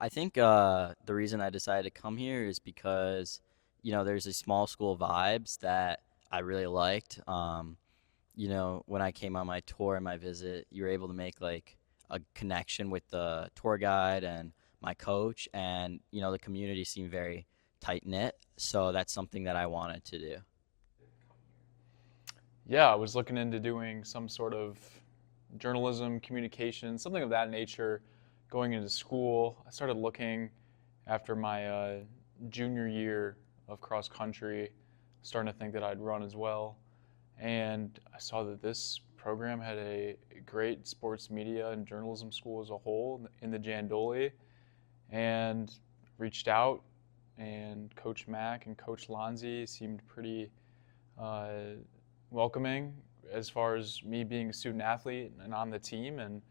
I think the reason I decided to come here is because, there's a small school vibes that I really liked. When I came on my tour and my visit, you were able to make like a connection with the tour guide and my coach, and the community seemed very tight knit. So that's something that I wanted to do. Yeah, I was looking into doing some sort of journalism, communication, something of that nature going into school. I started looking after my junior year of cross country, starting to think that I'd run as well. And I saw that this program had a great sports media and journalism school as a whole in the Jandoli, and reached out. And Coach Mack and Coach Lonzi seemed pretty uh, welcoming as far as me being a student athlete and on the team, and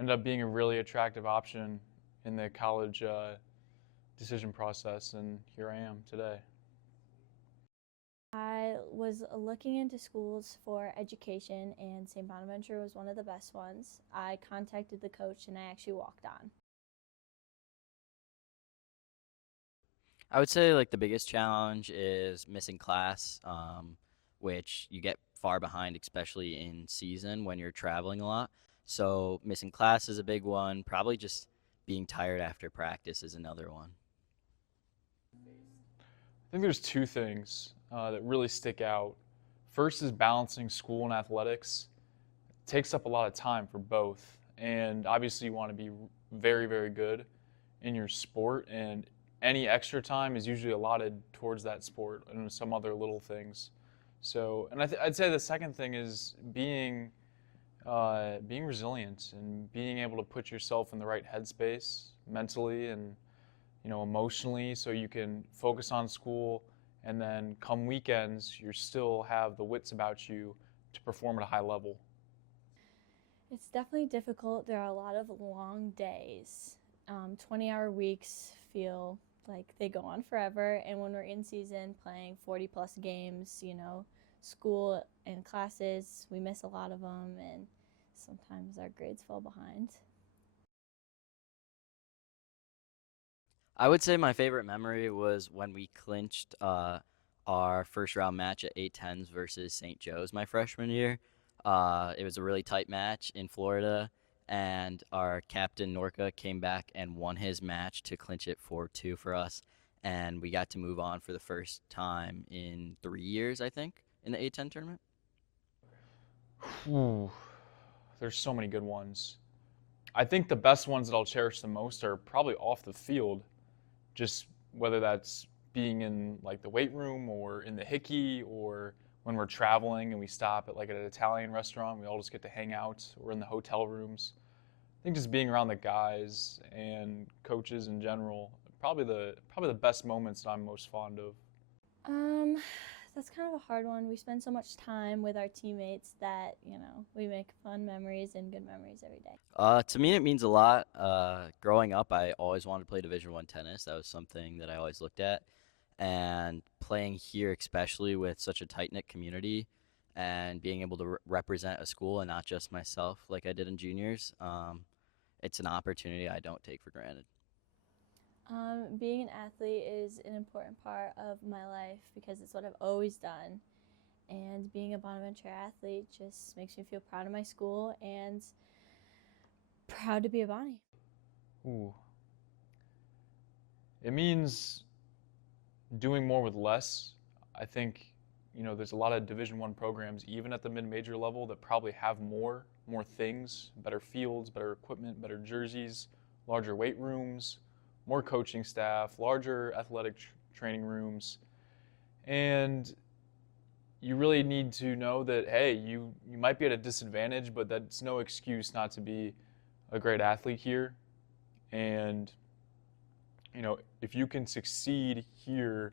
ended up being a really attractive option in the college decision process. And here I am today. I was looking into schools for education, and St. Bonaventure was one of the best ones. I contacted the coach and I actually walked on. I would say like the biggest challenge is missing class, which you get far behind, especially in season when you're traveling a lot. So missing class is a big one. Probably just being tired after practice is another one. I think there's two things that really stick out. First is balancing school and athletics. It takes up a lot of time for both. And obviously, you want to be very, very good in your sport. And any extra time is usually allotted towards that sport and some other little things. So, and I'd say the second thing is being resilient and being able to put yourself in the right headspace mentally and emotionally, so you can focus on school, and then come weekends you still have the wits about you to perform at a high level. It's definitely difficult. There are a lot of long days. 20-hour weeks feel like they go on forever. And when we're in season playing 40 plus games, school and classes, we miss a lot of them, and sometimes our grades fall behind. I would say my favorite memory was when we clinched our first round match at 8-10s versus St. Joe's my freshman year. It was a really tight match in Florida, and our captain Norca came back and won his match to clinch it 4-2 for us. And we got to move on for the first time in 3 years, I think, in the 8-10 tournament. Ooh, there's so many good ones. I think the best ones that I'll cherish the most are probably off the field, just whether that's being in like the weight room or in the hickey, or when we're traveling and we stop at like an Italian restaurant, we all just get to hang out, or in the hotel rooms. I think just being around the guys and coaches in general, probably the best moments that I'm most fond of. Um, that's kind of a hard one. We spend so much time with our teammates that, we make fun memories and good memories every day. To me, it means a lot. Growing up, I always wanted to play Division One tennis. That was something that I always looked at, and playing here, especially with such a tight knit community, and being able to represent a school and not just myself like I did in juniors. It's an opportunity I don't take for granted. Being an athlete is an important part of my life because it's what I've always done. And being a Bonaventure athlete just makes me feel proud of my school and proud to be a Bonnie. Ooh, it means doing more with less. I think there's a lot of Division One programs, even at the mid-major level, that probably have more things, better fields, better equipment, better jerseys, larger weight rooms, more coaching staff, larger athletic training rooms, and you really need to know that, hey, you might be at a disadvantage, but that's no excuse not to be a great athlete here. And if you can succeed here,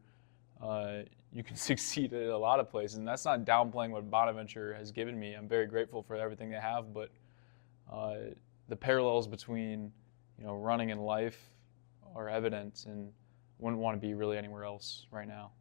you can succeed at a lot of places. And that's not downplaying what Bonaventure has given me. I'm very grateful for everything they have, but uh, the parallels between running and life are evident, and wouldn't want to be really anywhere else right now.